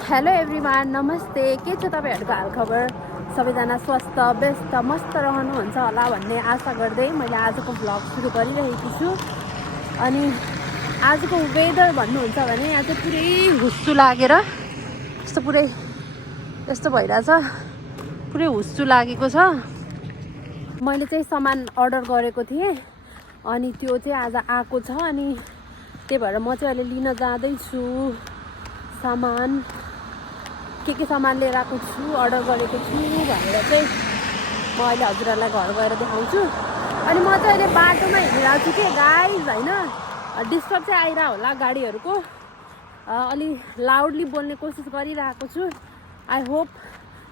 Hello everyone, नमस्ते। के छ तपाईँहरूको हालखबर? सबैजना स्वस्थ व्यस्त मस्त रहनुहुन्छ होला भन्ने आशा गर्दै मैले आजको भ्लग सुरु गरिरहेकी छु। अनि आजको वेदर भन्नुहुन्छ भने यहाँ चाहिँ पुरै हुस्सु लागेर यस्तो भइरहेछ, पुरै हुस्सु लागेको छ। मैले चाहिँ सामान अर्डर गरेको थिएँ अनि त्यो चाहिँ आज आएको छ। अनि त्यही भएर म चाहिँ अहिले लिन जाँदैछु सामान। के सामान लिएर आएको छु, अर्डर गरेको छु भनेर चाहिँ म अहिले हजुरहरूलाई घर गएर देखाउँछु। अनि म चाहिँ अहिले बाटोमा हिँडिरहेको छु कि गाइज, होइन डिस्टर्ब चाहिँ आइरहेको होला गाडीहरूको। अलि लाउडली बोल्ने कोसिस गरिरहेको छु। आई होप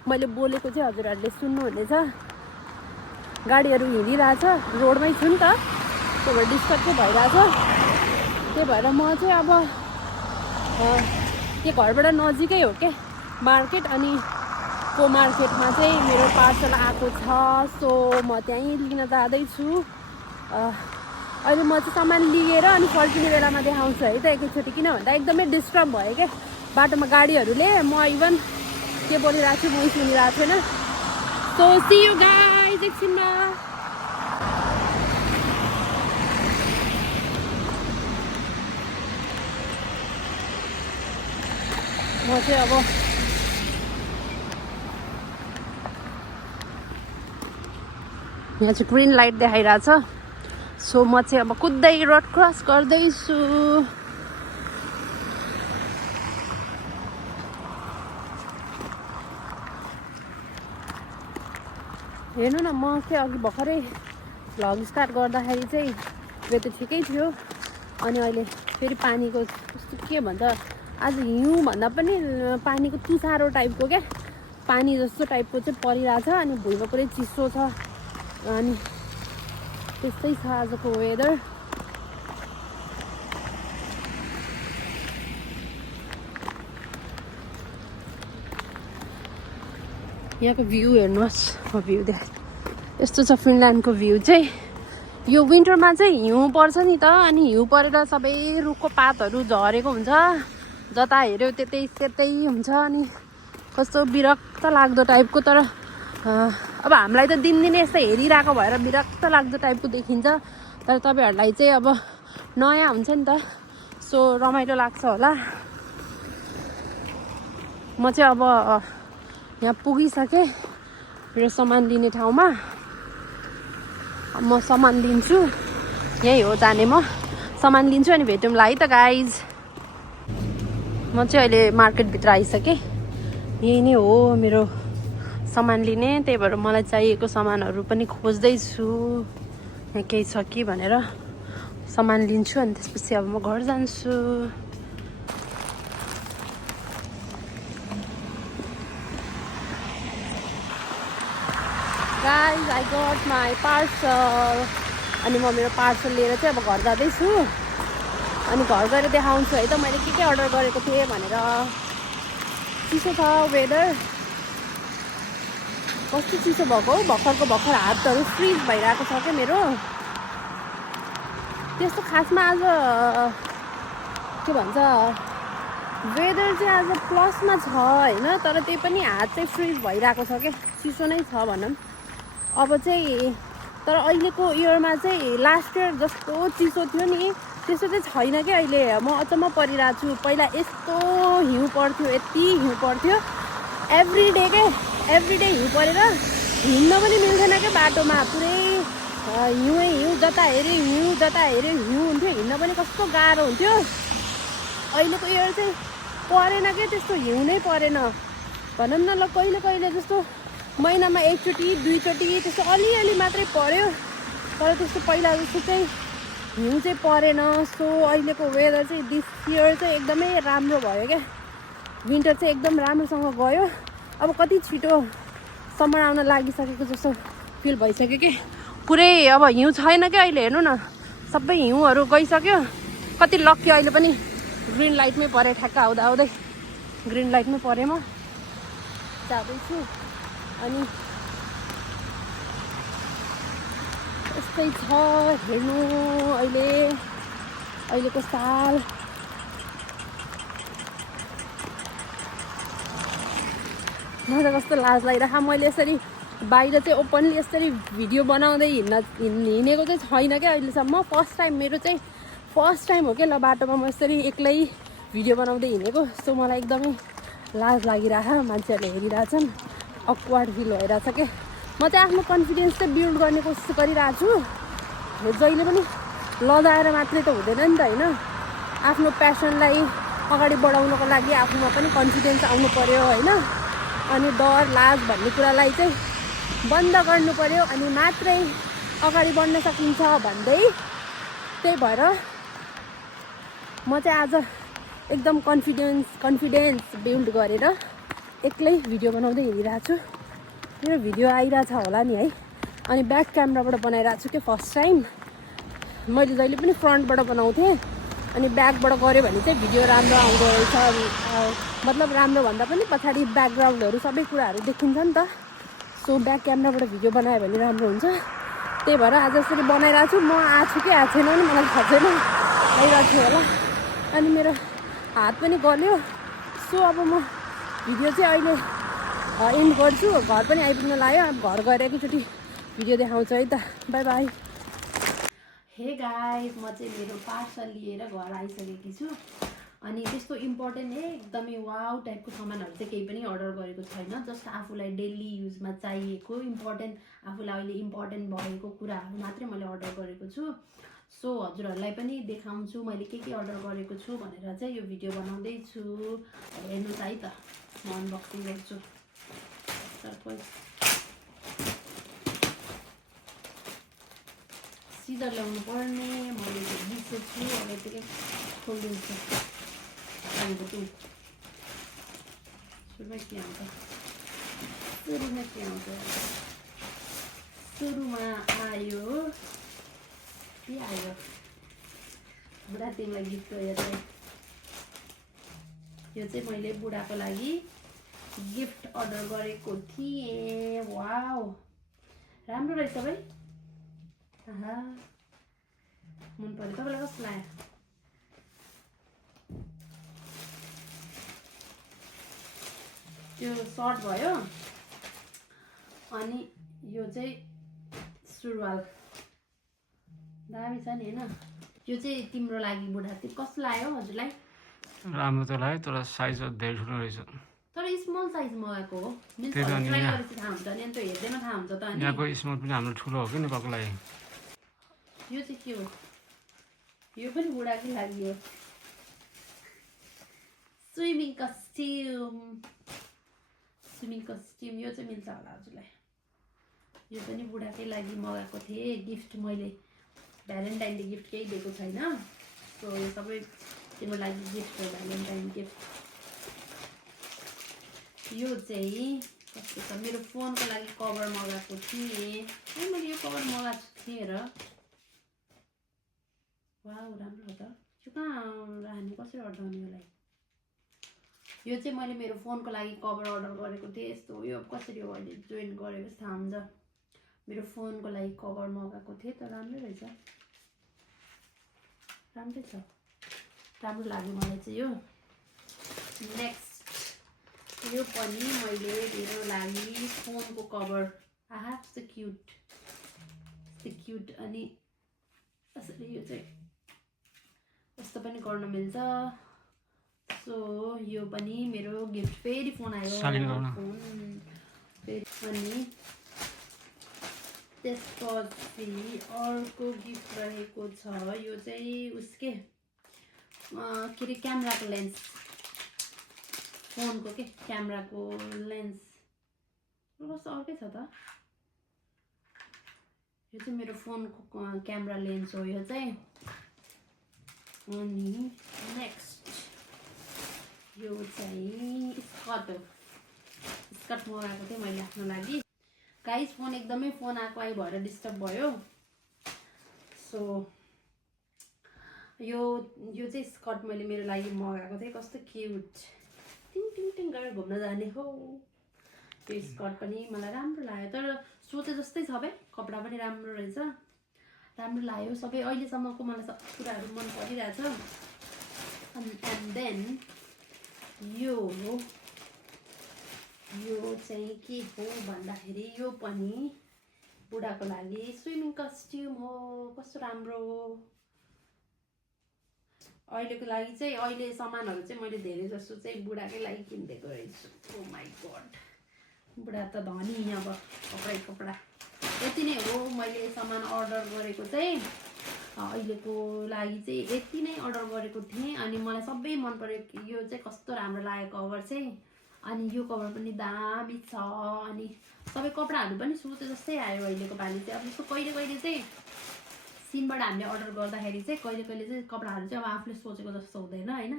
मैले बोलेको चाहिँ हजुरहरूले सुन्नुहुनेछ। गाडीहरू हिँडिरहेछ, रोडमै छु नि त, त्यही भएर डिस्टर्ब चाहिँ भइरहेछ। त्यही भएर म चाहिँ अब के घरबाट नजिकै हो के मार्केट, अनि त्यो मार्केटमा चाहिँ मेरो पार्सल आएको छ। सो म त्यहीँ लिन जाँदैछु। अहिले म चाहिँ सामान लिएर अनि फर्किने बेलामा देखाउँछु है त एकैचोटि, किन भन्दा एकदमै डिस्टर्ब भयो क्या बाटोमा गाडीहरूले। म इभन के बोलिरहेको छु म सुनिरहेको थिएन। सो सी यु गाइज एकछिनमा। म चाहिँ अब यहाँ चाहिँ ग्रिन लाइट देखाइरहेछ। सो म चाहिँ अब कुद्दै रोड क्रस गर्दैछु। हेर्नु न, म चाहिँ अघि भर्खरै भ्लग स्टार्ट गर्दाखेरि चाहिँ वेदर ठिकै थियो। अनि अहिले फेरि पानीको कस्तो के भन्छ, आज हिउँ भन्दा पनि पानीको तुसारो टाइपको क्या, पानी जस्तो टाइपको चाहिँ परिरहेछ। अनि भुइँमा पुरै चिसो छ। अनि त्यस्तै छ आजको वेदर। यहाँको भ्यू हेर्नुहोस्, भ्यू देख यस्तो छ फिनल्यान्डको भ्यू चाहिँ। यो विन्टरमा चाहिँ हिउँ पर्छ नि त, अनि हिउँ परेर सबै रुखको पातहरू झरेको हुन्छ, जता हेऱ्यो त्यतै हुन्छ। अनि कस्तो विरक्त लाग्दो टाइपको। तर अब हामीलाई त दिनदिनै यस्तो हेरिरहेको भएर विरक्त लाग्दो टाइपको देखिन्छ। तर तपाईँहरूलाई चाहिँ अब नयाँ हुन्छ नि त, सो रमाइलो लाग्छ होला। म चाहिँ अब यहाँ पुगिसकेँ मेरो सामान लिने ठाउँमा। म सामान लिन्छु, यही हो जाने। म सामान लिन्छु अनि भेटौँला है त गाइज। म चाहिँ अहिले मार्केटभित्र आइसकेँ। यही नै हो मेरो सामान लिने, त्यही भएर मलाई चाहिएको सामानहरू पनि खोज्दैछु यहाँ केही छ कि भनेर। सामान लिन्छु अनि त्यसपछि अब म घर जान्छु। Guys I got my parcel. अनि म मेरो पार्सल लिएर चाहिँ अब घर जाँदैछु। अनि घर गएर देखाउँछु है त मैले के अर्डर गरेको थिएँ भनेर। चिसो छ वेदर, कस्तो चिसो भएको हौ। भर्खर हातहरू फ्रिज भइरहेको छ क्या मेरो। त्यस्तो खासमा आज के भन्छ वेदर चाहिँ आज प्लसमा छ होइन, तर त्यही पनि हात चाहिँ फ्रिज भइरहेको छ क्या, चिसो नै छ भनौँ अब चाहिँ। तर अहिलेको इयरमा चाहिँ लास्ट इयर जस्तो चिसो थियो नि त्यस्तो चाहिँ छैन क्या अहिले। म अचम्म परिरहेको छु। पहिला यस्तो हिउँ पर्थ्यो, यति हिउँ पर्थ्यो एभ्रिडे हिउँ परेर हिँड्न पनि मिल्थेन क्या बाटोमा। पुरै हिउँ, जता हेऱ्यो हिउँ हुन्थ्यो। हिँड्न पनि कस्तो गाह्रो हुन्थ्यो। अहिलेको इयर चाहिँ परेन क्या त्यस्तो, हिउँ नै परेन भनौँ न। ल कहिले जस्तो महिनामा एकचोटि दुईचोटि त्यस्तो अलिअलि मात्रै पर्यो, तर त्यस्तो पहिला जस्तो चाहिँ हिउँ चाहिँ परेन। सो अहिलेको वेदर चाहिँ दिस इयर चाहिँ एकदमै राम्रो भयो क्या। विन्टर चाहिँ एकदम राम्रोसँग गयो। अब कति छिटो समर आउन लागिसकेको जस्तो फिल भइसक्यो कि पुरै। अब हिउँ छैन क्या अहिले, हेर्नु न सबै हिउँहरू गइसक्यो। कति लक्की अहिले पनि ग्रिन लाइटमै परेँ, ठ्याक्क आउँदै ग्रिन लाइटमै परेँ। म जाँदैछु। अनि यस्तै छ हेर्नु अहिलेको साल। मलाई कस्तो लाज लागिरहेको मैले यसरी बाहिर चाहिँ ओपनली यसरी भिडियो बनाउँदै हिँडेको चाहिँ छैन क्या अहिलेसम्म फर्स्ट टाइम हो क्या ल बाटोमा म यसरी एक्लै भिडियो बनाउँदै हिँडेको सो मलाई एकदमै लाज लागिरहेको मान्छेहरूले हेरिरहेछन् अक्वर्ड फिल भइरहेछ क्या म चाहिँ आफ्नो कन्फिडेन्स चाहिँ बिल्ड गर्ने कोसिस गरिरहेको छु जहिले पनि लजाएर मात्रै त हुँदैन नि त होइन आफ्नो प्यासनलाई अगाडि बढाउनको लागि आफूमा पनि कन्फिडेन्स आउनु पर्यो होइन अनि डर लाज भन्ने कुरालाई चाहिँ बन्द गर्नु पर्यो अनि मात्रै अगाडि बढ्न सकिन्छ भन्दै त्यही भएर म चाहिँ आज एकदम कन्फिडेन्स बिल्ड गरेर एक्लै भिडियो बनाउँदै हिँडिरहेको छु मेरो भिडियो आइरहेछ होला नि है अनि ब्याक क्यामेराबाट बनाइरहेको छु कि फर्स्ट टाइम मैले जहिले पनि फ्रन्टबाट बनाउँथेँ अनि ब्याकबाट गऱ्यो भने चाहिँ भिडियो राम्रो आउँदो रहेछ मतलब राम्रो भन्दा पनि पछाडि ब्याकग्राउन्डहरू सबै कुराहरू देखिन्छ नि त सो ब्याक क्यामेराबाट भिडियो बनायो भने राम्रो हुन्छ त्यही भएर आज यसरी बनाइरहेको छु म आएको छु कि आएको छैन नि मलाई थाहा छैन आइरहेको छु होला अनि मेरो हात पनि गल्यो सो अब म भिडियो चाहिँ अहिले एन्ड गर्छु घर पनि आइपुग्न लाग्यो अब घर गएर एकैचोटि भिडियो देखाउँछु है त बाई बाई हे गाइस म चाहिँ मेरो पार्सल लिएर घर आइसकेकी छु अनि त्यस्तो इम्पोर्टेन्ट एकदमै वाउ टाइपको सामानहरू चाहिँ केही पनि अर्डर गरेको छैन जस्ट आफूलाई डेली युजमा चाहिएको इम्पोर्टेन्ट आफूलाई अहिले इम्पोर्टेन्ट भएको कुराहरू मात्रै मैले अर्डर गरेको छु सो हजुरहरूलाई पनि देखाउँछु मैले के अर्डर गरेको छु भनेर चाहिँ यो भिडियो बनाउँदैछु हेर्नुहोस् है त म अनबक्सिङ गर्छु सिजर ल्याउनु पर्ने मैले बिर्सेछु अब यतिकै खोलिदिन्छु सुरुमा के आउँछ सुरुमा आयो के आयो बुढा तिमीलाई गिफ्ट हो यो चाहिँ मैले बुढाको लागि गिफ्ट अर्डर गरेको थिएँ वाउ राम्रो रहेछ भाइ आहा मन पर्यो तपाईँलाई कस्तो लाग्यो त्यो सर्ट भयो अनि यो चाहिँ सुरुवाल दामी छ नि हैन यो चाहिँ तिम्रो लागि बुढा तिमी कस्तो लाग्यो हजुरलाई राम्रो त लाग्यो तर साइज धेरै ठुलो रहेछ तर स्मल साइज मगाएको हो मिल्छ ट्राई गरेपछि थाहा हुन्छ नि अन्त हेर्दैमा थाहा हुन्छ त अनि यहाँको स्मल पनि हाम्रो ठुलो हो कि नेपालको लागि यो चाहिँ के हो यो पनि बुढाकै लागि हो स्विमिङ कस्ट्युम यो चाहिँ मिल्छ होला हजुरलाई यो पनि बुढाकै लागि मगाएको थिएँ गिफ्ट मैले भ्यालेन्टाइन डे गिफ्ट केही दिएको छैन सो यो सबै तिम्रो लागि गिफ्ट हो भ्यालेन्टाइन गिफ्ट यो चाहिँ कस्तो छ मेरो फोनको लागि कभर मगाएको थिएँ मैले यो कभर मगाएको थिएँ र वाउ राम्रो हो त यो कहाँ राख्ने कसरी अड्डाउने यसलाई यो चाहिँ मैले मेरो फोनको लागि कभर अर्डर गरेको थिएँ यस्तो यो कसरी हो अहिले जोइन गरेपछि थाहा हुन्छ मेरो फोनको लागि कभर मगाएको थिएँ त राम्रै रहेछ राम्रै छ राम्रो लाग्यो मलाई चाहिँ यो नेक्स्ट यो पनि मैले मेरो लागि फोनको कभर आहा कस्तो क्युट अनि यसरी यो चाहिँ यस्तो पनि गर्न मिल्छ सो यो पनि मेरो गिफ्ट फेरि फोन आयो अनि त्यसपछि अर्को गिफ्ट रहेको छ यो चाहिँ उसके के अरे क्यामेराको लेन्स फोनको के क्यामेराको लेन्स कस्तो अर्कै छ त यो चाहिँ मेरो फोनको क्यामेरा लेन्स हो यो चाहिँ अनि नेक्स्ट यो चाहिँ स्कर्ट मगाएको थिएँ मैले आफ्नो लागि गाइस फोन एकदमै फोन आएको भएर डिस्टर्ब भयो सो यो चाहिँ स्कर्ट मैले मेरो लागि मगाएको थिएँ कस्तो क्युट टिङ गरेर घुम्न जाने हो यो स्कर्ट पनि मलाई राम्रो लाग्यो तर सोचे जस्तै छ भाइ कपडा पनि राम्रो रहेछ राम्रो लाग्यो सबै अहिलेसम्मको मलाई सब कुराहरू मन परिरहेछ एन्ड देन यो यो चाहिँ के हो भन्दाखेरि यो पनि बुढाको लागि स्विमिङ कस्ट्युम हो। कस्तो राम्रो। अहिलेको लागि चाहिँ अहिले सामानहरू चाहिँ मैले धेरै जस्तो चाहिँ बुढाकै लागि किनिदिएको रहेछु। ओ माई गड, बुढा त धनी अब कपडा। यति नै हो मैले सामान अर्डर गरेको चाहिँ। अहिलेको लागि चाहिँ यति नै अर्डर गरेको थिएँ। अनि मलाई सबै मन पऱ्यो। यो चाहिँ कस्तो राम्रो लाग्यो कभर चाहिँ। अनि यो कभर पनि दामी छ। अनि सबै कपडाहरू पनि सोचे जस्तै आयो अहिलेको पालि चाहिँ। अब जस्तो कहिले कहिले चाहिँ सिनबाट हामीले अर्डर गर्दाखेरि चाहिँ कहिले कहिले चाहिँ कपडाहरू चाहिँ अब आफूले सोचेको जस्तो हुँदैन होइन।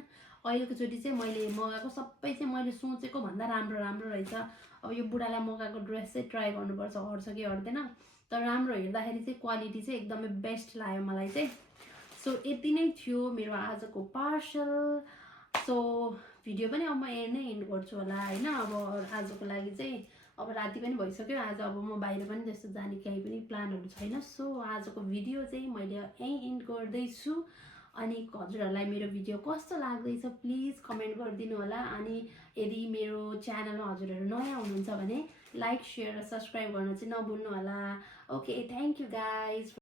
अहिलेको चोटि चाहिँ मैले मगाएको सबै चाहिँ मैले सोचेको भन्दा राम्रो रहेछ। अब यो बुढालाई मगाएको ड्रेस चाहिँ ट्राई गर्नुपर्छ हट्छ कि हट्दैन। तर राम्रो हेर्दाखेरि चाहिँ क्वालिटी चाहिँ एकदमै बेस्ट लाग्यो मलाई चाहिँ। सो यति नै थियो मेरो आजको पार्सल। सो भिडियो पनि अब म नै एन्ड गर्छु होला होइन। अब आजको लागि चाहिँ अब राति पनि भइसक्यो। आज अब म बाहिर पनि त्यस्तो जाने केही पनि प्लानहरू छैन। सो आजको भिडियो चाहिँ मैले यहीँ एन्ड गर्दैछु। अनि हजुरहरूलाई मेरो भिडियो कस्तो लाग्दैछ प्लिज कमेन्ट गरिदिनु होला। अनि यदि मेरो च्यानलमा हजुरहरू नयाँ हुनुहुन्छ भने लाइक, सेयर र सब्सक्राइब गर्न चाहिँ नभुल्नु होला। Okay, thank you guys.